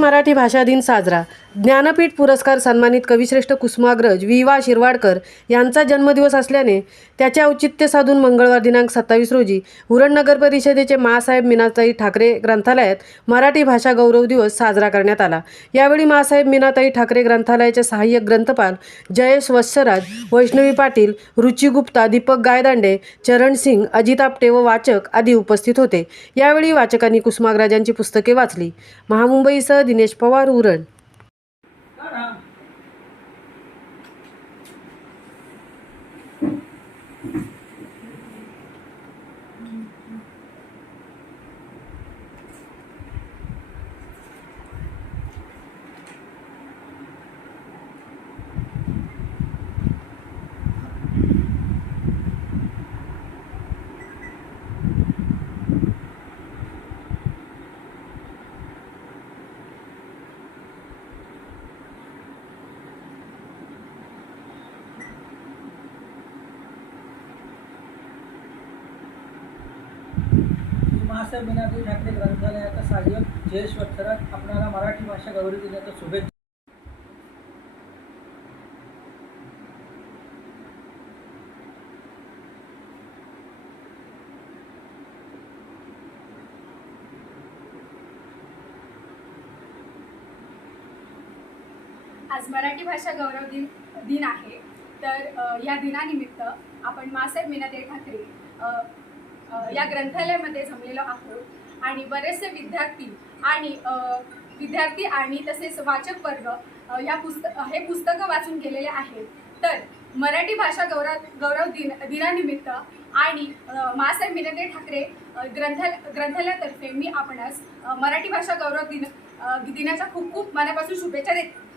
मराठी भाषा दिन साजरा। ज्ञानपीठ पुरस्कार सन्मानित कविश्रेष्ठ कुसुमाग्रज वि.वा. शिरवाडकर यांचा जन्मदिवस असल्याने त्याचे औचित्य साधून मंगळवार दिनांक 27 रोजी उरण नगर परिषदेचे माँसाहेब मीनाताई ठाकरे ग्रंथालयात मराठी भाषा गौरव दिवस साजरा करण्यात आला। यावेळी माँसाहेब मीनाताई ठाकरे ग्रंथालयाचे सहाय्यक ग्रंथपाल जयेश वत्सराज, वैष्णवी पाटील, रुची गुप्ता, दीपक गायदांडे, चरण सिंग, अजित आपटे व वाचक आदी उपस्थित होते। यावेळी वाचकांनी कुसुमाग्रजांची पुस्तके वाचली। महामुंबईसह दिनेश पवार, उरण। माँसाहेब मीनाताई ठाकरे ग्रंथालयाचा सहाय्यक जयेश वत्सराज आपणाला मराठी भाषा गौरव दिनाच्या शुभेच्छा। आज मराठी भाषा गौरव दिन आहे। तर या दिनानिमित्त आपण माँसाहेब मीनाताई ठाकरे या ग्रंथालयामध्ये जमलेलो आहोत आणि बरेचसे विद्यार्थी आणि तसेच वाचक वर्ग हे पुस्तकं वाचून गेलेले आहेत। तर मराठी भाषा गौरव दिनानिमित्त आणि माँसाहेब मीनाताई ठाकरे ग्रंथालयातर्फे मी आपणास मराठी भाषा गौरव दिनाच्या खूप खूप मनापासून शुभेच्छा देते।